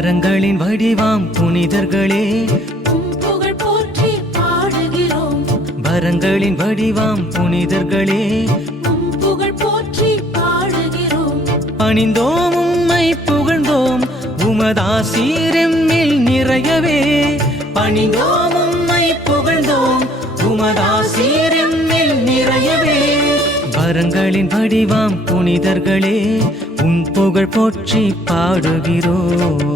வரங்களின் வடிவாம் புனிதர்களே புகழ் போற்றி பாடுகிறோம். வரங்களின் வடிவாம் புனிதர்களே புகழ் போற்றி பாடுகிறோம். பணிந்தோம் உம்மை புகழ்ந்தோம் உமதாசீரெம்மில் நிறையவே. பணிந்தோம் உம்மை புகழ்ந்தோம் உமதாசீரெம்மில் நிறையவே. வரங்களின் வடிவாம் புனிதர்களே உம் புகழ் போற்றி பாடுகிறோம்.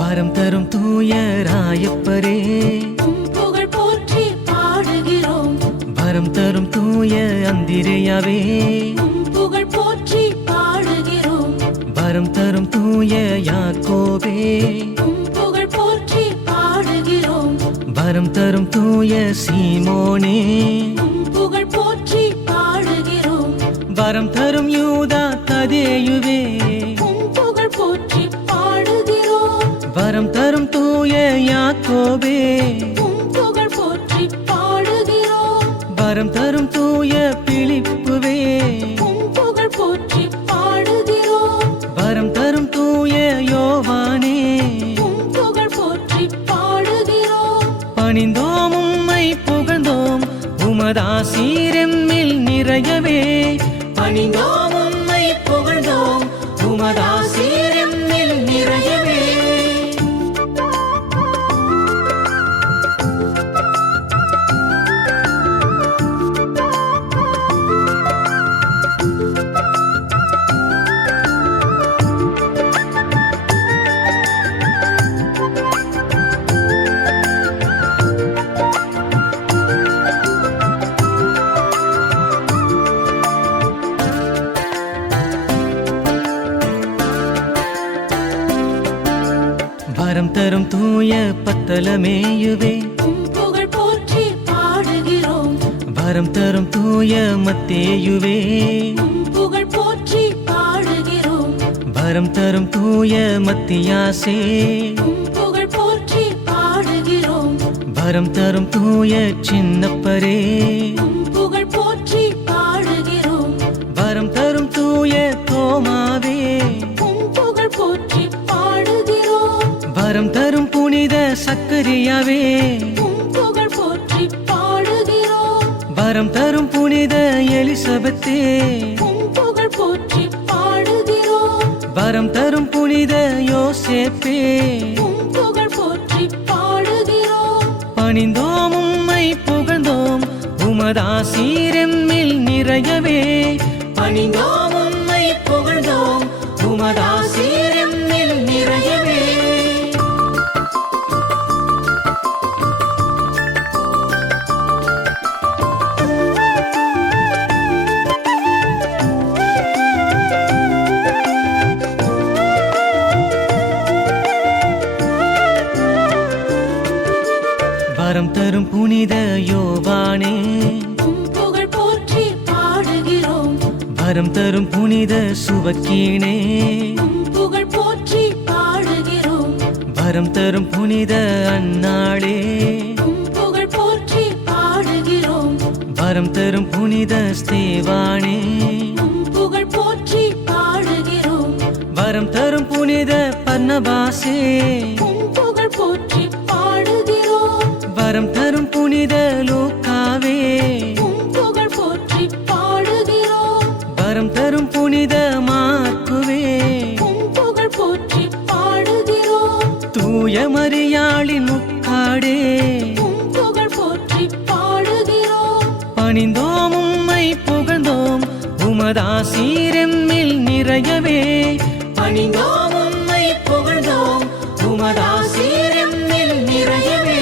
வரம் தரும் தூய ராயப்பரே புகழ் போற்றி பாடுகிறோம். வரம் தரும் தூய அந்திரேயாவே புகழ் போற்றி பாடுகிறோம். வரம் தரும் தூய யாக்கோபே புகழ் போற்றி பாடுகிறோம். வரம் தரும் தூய சீமோனே புகழ் போற்றி பாடுகிறோம். வரம் தரும் யூதா ததேயுவே புகழ் போற்றி பாடுகிறோம். வரம் தரும் தூய யாக்கோபே புகழ் போற்றி பாடுகிறோம். வரம் தரும் தூய பிலிப்புவே புகழ் போற்றி பாடுகிறோம். வரம் தரும் தூய யோவானே புகழ் போற்றி பாடுகிறோம். பணிந்தோம் உம்மை புகழ்ந்தோம் உமதாசீரெம்மில் நிறையவே. பணிந்தோம் உம்மை புகழ்ந்தோம் உமதாசீரெம்மில் நிறையவே. வரம் தரும் தூய பத்தலமேயுவே புகழ் போற்றி பாடுகிறோம். வரம் தரும் தூய மத்தேயுவே புகழ் போற்றி பாடுகிறோம். வரம் தரும் தூய மத்தியாசே புகழ் போற்றி பாடுகிறோம். வரம் தரும் தூய சின்னப்பரே புகழ் போற்றி பாடுகிறோம். வரம் தரும் தூய தோமாவே புகழ் போற்றி பாடுகிறோம். வரம் தரும் புனித சக்கரியாவே புகழ் போற்றி பாடுகிறோம். வரம் தரும் புனித எலிசபெத்தே புகழ் போற்றி பாடுகிறோம். வரம் தரும் புனித யோசேப்பே புகழ் போற்றி பாடுகிறோம். பணிந்தோம் உம்மை புகழ்ந்தோம் உமதாசீரெம்மில் நிறையவே. பணிந்தோம் உம்மை புகழ்ந்தோம் உமதாசீரெம்மில் நிறையவே. வரம் தரும் புனித யோவானே புகழ் போற்றி பாடுகிறோம். வரம் தரும் புனித சுவக்கீனே புகழ் போற்றி பாடுகிறோம். வரம் தரும் புனித அன்னாளே புகழ் போற்றி பாடுகிறோம். வரம் தரும் புனித ஸ்தேவானே புகழ் போற்றி பாடுகிறோம். வரம் தரும் புனித பர்னபாசே புகழ் போற்றி பாடுகிறோம். வரம் தரும் புனித லூக்காவே புகழ் போற்றி பாடுகிறோம். வரம் தரும் புனித மார்க்குவே புகழ் போற்றி பாடுகிறோம். தூய மரியாளின் முக்காடே புகழ் போற்றி பாடுகிறோம். பணிந்தோம் உம்மை புகழ்ந்தோம் உமதாசீரெம்மில் நிறையவே. பணிந்தோம் உம்மை புகழ்ந்தோம் உமதாசீரெம்மில் நிறையவே.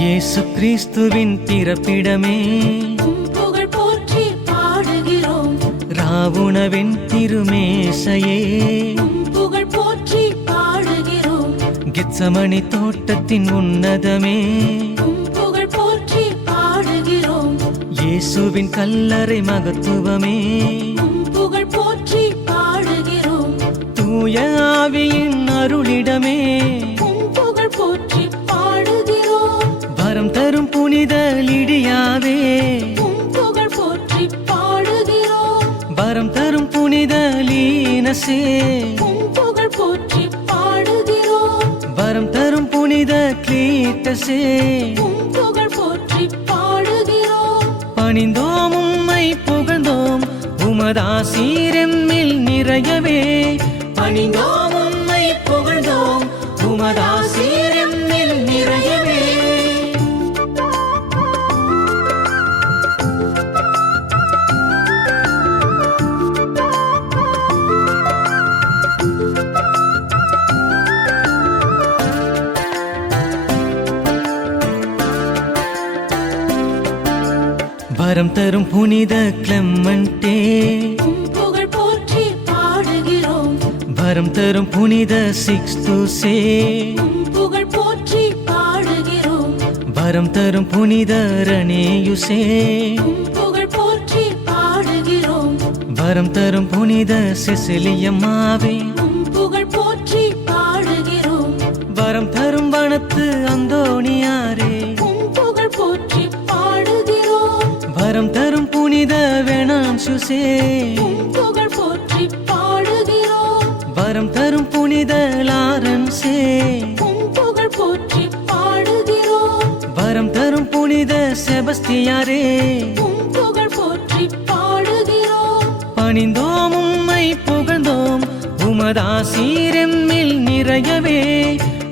இயேசு கிறிஸ்துவின் பிறப்பிடமே உம் புகழ் போற்றி பாடுகிறோம் ராவுணவின் திருமேசையே உம் புகழ் போற்றி பாடுகிறோம் கெத்சமனி தோட்டத்தின் உன்னதமே உம் புகழ் போற்றி பாடுகிறோம் இயேசுவின் கல்லறை மகத்துவமே உம் புகழ் போற்றி பாடுகிறோம் தூய ஆவியின் அருளிடமே உம் புகழ் போற்றி பாடுகிறோம் வரம் தரும் புனித லிடியாவே உம் புகழ் போற்றி பாடுகிறோம் வரம் தரும் புனித லீனசே உம் புகழ் போற்றி பாடுகிறோம் வரம் தரும் புனித கிளீட்டசே உம் புகழ் போற்றி பாடுகிறோம் பணிந்தோம் உம்மை புகழ்ந்தோம் உமதாசீரெம்மில் நிறையவே பணிந்தோம் உம்மை புகழ்ந்தோம் உமதாசீரெம்மில் நிறையவே வரம் தரும் புனித கிளெமண்டே உம் புகழ் போற்றி பாடுகிறோம் வரம் தரும் புனித சிக்ஸ்துசே உம் புகழ் போற்றி பாடுகிறோம் வரம் தரும் புனித ரணேயுசே உம் புகழ் போற்றி பாடுகிறோம் வரம் தரும் புனித செசிலியம்மாவே உம் புகழ் போற்றி பாடுகிறோம் வரம் தரும் வனத்து அந்தோணியாரே உம் புகழ் போற்றி பாடுகிறோம் வரம் தரும் புனித வெனான்சுசே உம் புகழ் போற்றி பாடுகிறோம் வரம் தரும் புனித லாரன்சே உம் புகழ் போற்றி பாடுகிறோம் வரம் தரும் புனித செபஸ்தியாரே உம் புகழ் போற்றி பாடுகிறோம் பணிந்தோம் உம்மை புகழ்ந்தோம் உமதாசீரெம்மில் நிறையவே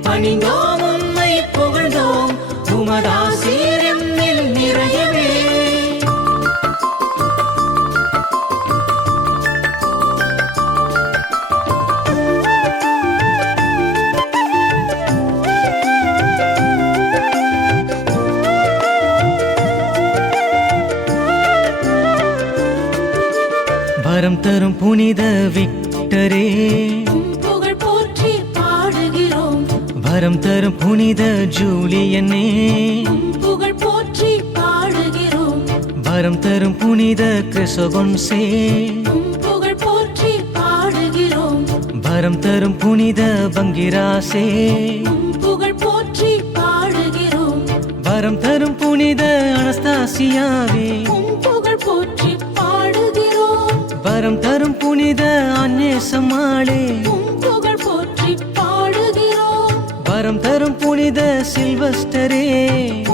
பணிந்தோம் உம்மை புகழ்ந்தோம் உமதாசீரெம்மில் நிறையவே வரம் தரும் புனித விக்டரே உம் புகழ் போற்றி பாடுகிறோம் வரம் தரும் புனித ஜூலியனே உம் புகழ் போற்றி பாடுகிறோம் வரம் தரும் புனித கிறிசோகொன்சே உம் புகழ் போற்றி பாடுகிறோம் வரம் தரும் புனித பங்கிராசே உம் புகழ் போற்றி பாடுகிறோம் வரம் தரும் புனித அனஸ்தாசியாவே உம் புகழ் போற்றி பாடுகிறோம் வரம் தரும் புனித அன்னேசம்மாளே உம் புகழ் போற்றி பாடுகிறோம் வரம் தரும் புனித சில்வஸ்டரே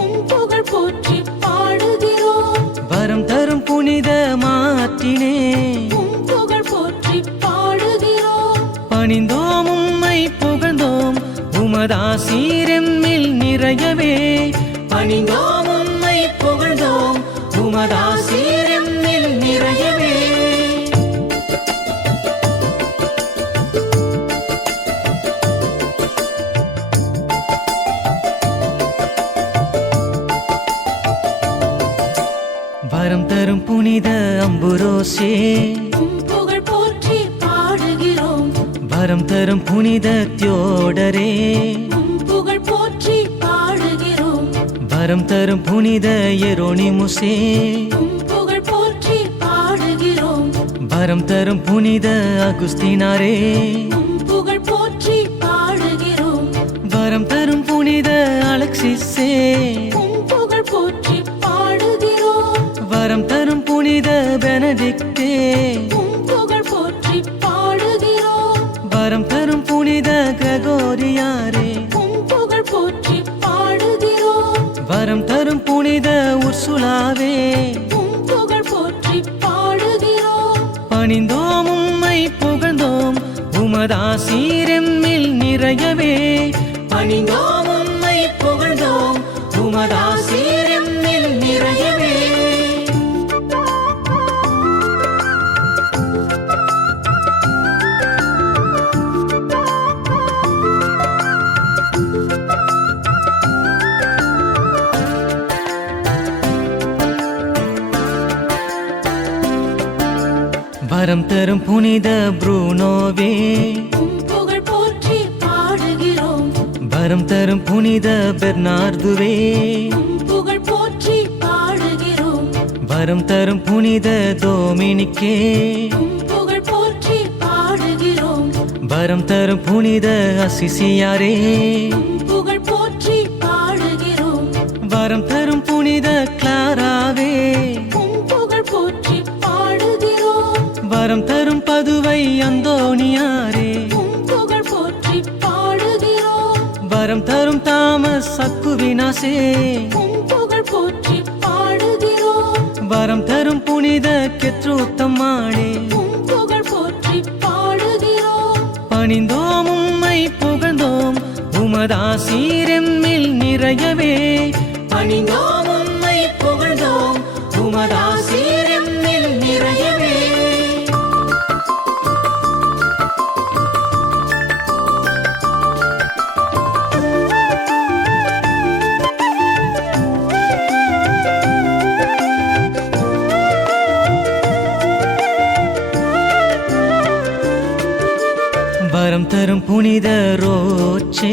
உம் புகழ் போற்றி பாடுகிறோம் வரம் தரும் புனித மார்ட்டினே உம் புகழ் போற்றி பாடுகிறோம் பணிந்தோம் உம்மை புகழ்ந்தோம் உமதாசீரெம்மில் நிறையவே பணிந்தோம் உம்மை புகழ்ந்தோம் உமதாசீரெம்மில் நிறையவே வரம் தரும் புனித அம்புரோசே உம் புகழ் போற்றி பாடுகிறோம் வரம் தரும் புனித தியோடரே உம் புகழ் போற்றி பாடுகிறோம் வரம் தரும் புனித எரோனிமுசே உம் புகழ் போற்றி பாடுகிறோம் வரம் தரும் புனித அகுஸ்தினாரே உம் புகழ் போற்றி பாடுகிறோம் வரம் தரும் புனித அலெக்சிஸே உம் புகழ் போற்றி பாடுகிறோம் வரம் தரும் புனித பெனடிக்டே உம் புகழ் போற்றி பாடுகிறோம் வரம் தரும் புனித கிரகோரியாரே உம் புகழ் போற்றி பாடுகிறோம் வரம் தரும் புனித உர்சுலாவே உம் புகழ் போற்றி பாடுகிறோம் பணிந்தோம் உம்மை புகழ்ந்தோம் உமதாசீரெம்மில் நிறையவே பணிந்தோம் உம்மை புகழ்ந்தோம் உமதாசீரெம்மில் நிறையவே வரம் தரும் புனித புரூனோவே உம் புகழ் போற்றி பாடுகிறோம் வரம் தரும் புனித பெர்னார்துவே உம் புகழ் போற்றி பாடுகிறோம் வரம் தரும் புனித டோமினிக்கே உம் புகழ் போற்றி பாடுகிறோம் வரம் தரும் புனித அசிசியாரே உம் புகழ் போற்றி பாடுகிறோம் வரம் தரும் புனித கிளாராவே உம் புகழ் போற்றி பாடுகிறோம் வரம் தரும் பதுவை அந்தோணியாரே உம் புகழ் போற்றி பாடுகிறோம் வரம் தரும் தாமஸ் அக்குவினாசே உம் புகழ் போற்றி பாடுகிறோம் வரம் தரும் புனித கெத்ரூத்தம்மாளே உம் புகழ் போற்றி பாடுகிறோம் பணிந்தோம் உம்மை புகழ்ந்தோம் உமதாசீரெம்மில் நிறையவே பணிந்தோம் உம்மை புகழ்ந்தோம் உமதாசீரெம்மில் நிறையவே வரம் தரும் புனித ரோச்சே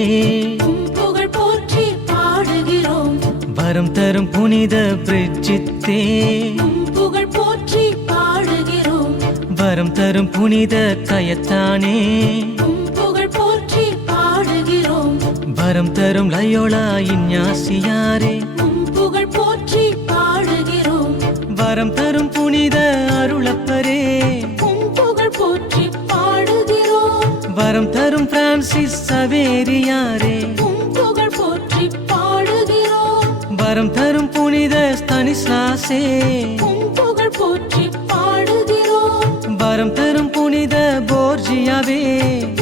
உம் புகழ் போற்றி பாடுகிறோம் வரம் தரும் புனித பிரிஜித்தே உம் புகழ் போற்றி பாடுகிறோம் வரம் தரும் புனித கயத்தானே உம் புகழ் போற்றி பாடுகிறோம் வரம் தரும் லயோலா இஞ்ஞாசியாரே உம் புகழ் போற்றி பாடுகிறோம் வரம் தரும் புனித அருளப்பரே உம் புகழ் போற்றி பாடுகிறோம் வரம் தரும் பிரான்சிஸ் சவேரியாரே உம் புகழ் போற்றி பாடுகிறோம் வரம் தரும் புனித ஸ்தனிஸ்லாசே உம் புகழ் போற்றி பாடுகிறோம் வரம் தரும் புனித போர்ஜியாவே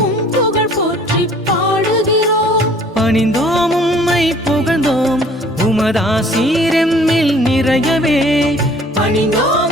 உம் புகழ் போற்றி பாடுகிறோம் பணிந்தோம் உம்மை புகழ்ந்தோம் உமதாசீரெம்மில் நிறையவே பணிந்தோம்